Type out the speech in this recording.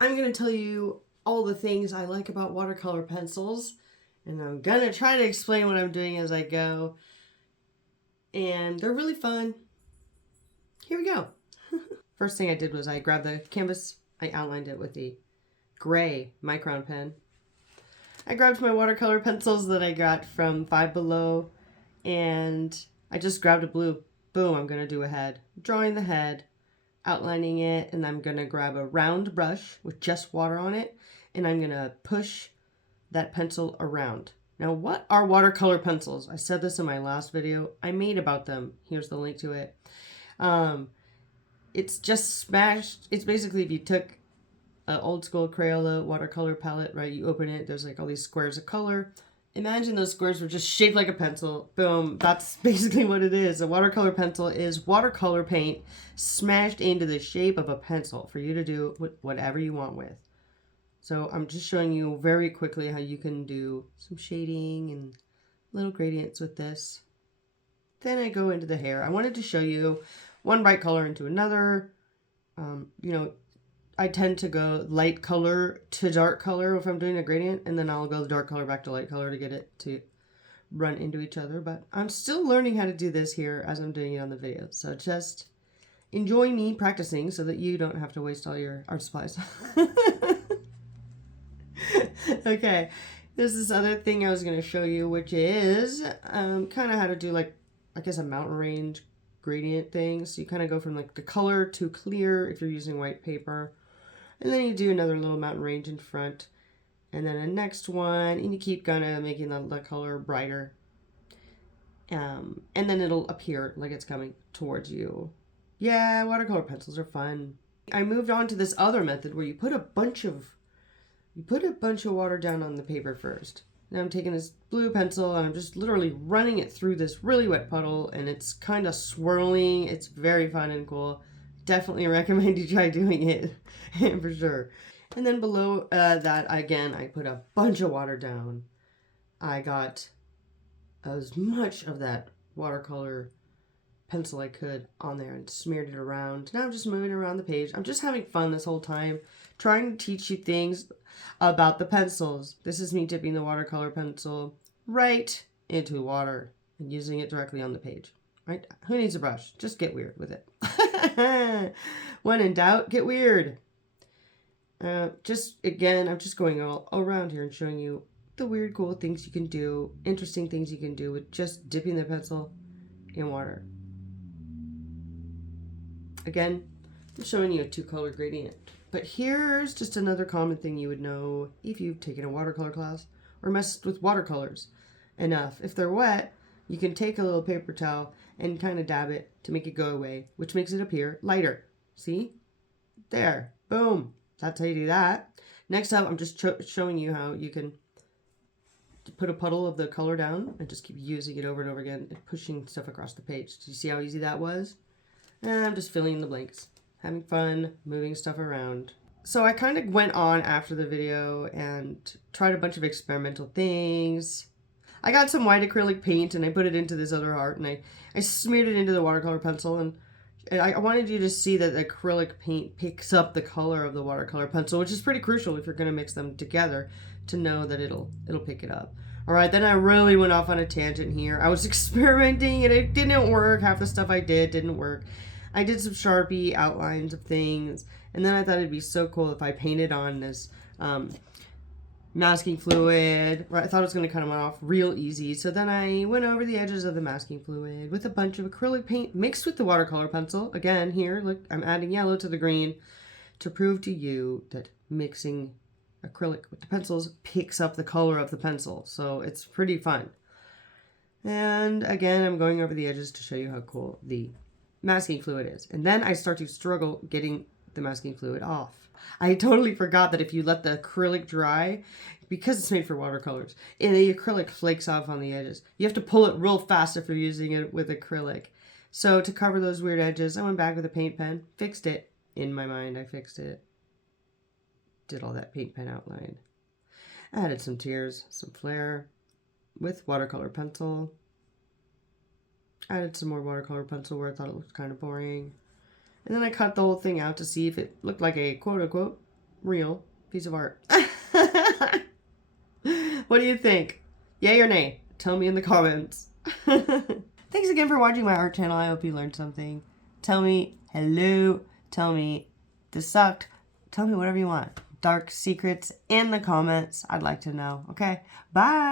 I'm going to tell you all the things I like about watercolor pencils, and I'm going to try to explain what I'm doing as I go. And they're really fun. Here we go. First thing I did was I grabbed the canvas, I outlined it with the gray micron pen. I grabbed my watercolor pencils that I got from Five Below, and I just grabbed a blue. Boom, I'm going to do a head. Drawing the head, outlining it, and I'm going to grab a round brush with just water on it, and I'm going to push that pencil around. Now, what are watercolor pencils? I said this in my last video. I made about them. Here's the link to it. It's just smashed. It's basically if you took an old school Crayola watercolor palette, right? You open it, there's like all these squares of color. Imagine those squares were just shaped like a pencil. Boom. That's basically what it is. A watercolor pencil is watercolor paint smashed into the shape of a pencil for you to do whatever you want with. So I'm just showing you very quickly how you can do some shading and little gradients with this. Then I go into the hair. I wanted to show you one bright color into another. I tend to go light color to dark color if I'm doing a gradient, and then I'll go dark color back to light color to get it to run into each other. But I'm still learning how to do this here as I'm doing it on the video. So just enjoy me practicing so that you don't have to waste all your art supplies. Okay, there's this other thing I was going to show you, which is kind of how to do like, I guess, a mountain range gradient thing. So you kind of go from like the color to clear if you're using white paper. And then you do another little mountain range in front. And then a next one, and you keep kind of making the color brighter. And then it'll appear like it's coming towards you. Yeah, watercolor pencils are fun. I moved on to this other method where you put a bunch of water down on the paper first. Now I'm taking this blue pencil and I'm just literally running it through this really wet puddle, and it's kind of swirling. It's very fun and cool. Definitely recommend you try doing it for sure. And then below that, again, I put a bunch of water down. I got as much of that watercolor pencil I could on there and smeared it around. Now I'm just moving around the page. I'm just having fun this whole time, trying to teach you things about the pencils. This is me dipping the watercolor pencil right into water and using it directly on the page. Right? Who needs a brush? Just get weird with it. When in doubt, get weird. Again, I'm just going all around here and showing you the weird, cool things you can do, interesting things you can do with just dipping the pencil in water. Again, I'm showing you a two-color gradient. But here's just another common thing you would know if you've taken a watercolor class or messed with watercolors enough. If they're wet, you can take a little paper towel and kind of dab it to make it go away, which makes it appear lighter. See? There. Boom. That's how you do that. Next up, I'm just showing you how you can put a puddle of the color down and just keep using it over and over again and pushing stuff across the page. Do you see how easy that was? And I'm just filling in the blanks, having fun, moving stuff around. So I kind of went on after the video and tried a bunch of experimental things. I got some white acrylic paint and I put it into this other art, and I smeared it into the watercolor pencil, and I wanted you to see that the acrylic paint picks up the color of the watercolor pencil, which is pretty crucial if you're going to mix them together to know that it'll pick it up. All right, then I really went off on a tangent here. I was experimenting and it didn't work. Half the stuff I did didn't work. I did some Sharpie outlines of things, and then I thought it'd be so cool if I painted on this masking fluid. I thought it was going to come off real easy. So then I went over the edges of the masking fluid with a bunch of acrylic paint mixed with the watercolor pencil. Again, here, look, I'm adding yellow to the green to prove to you that mixing acrylic with the pencils picks up the color of the pencil. So it's pretty fun. And again, I'm going over the edges to show you how cool the masking fluid is. And then I start to struggle getting the masking fluid off. I totally forgot that if you let the acrylic dry, because it's made for watercolors, and the acrylic flakes off on the edges. You have to pull it real fast if you're using it with acrylic. So to cover those weird edges, I went back with a paint pen, fixed it. In my mind, I fixed it. Did all that paint pen outline. Added some tears, some flair with watercolor pencil. Added some more watercolor pencil where I thought it looked kind of boring. And then I cut the whole thing out to see if it looked like a quote-unquote real piece of art. What do you think? Yay or nay? Tell me in the comments. Thanks again for watching my art channel. I hope you learned something. Tell me hello. Tell me this sucked. Tell me whatever you want. Dark secrets in the comments. I'd like to know. Okay? Bye.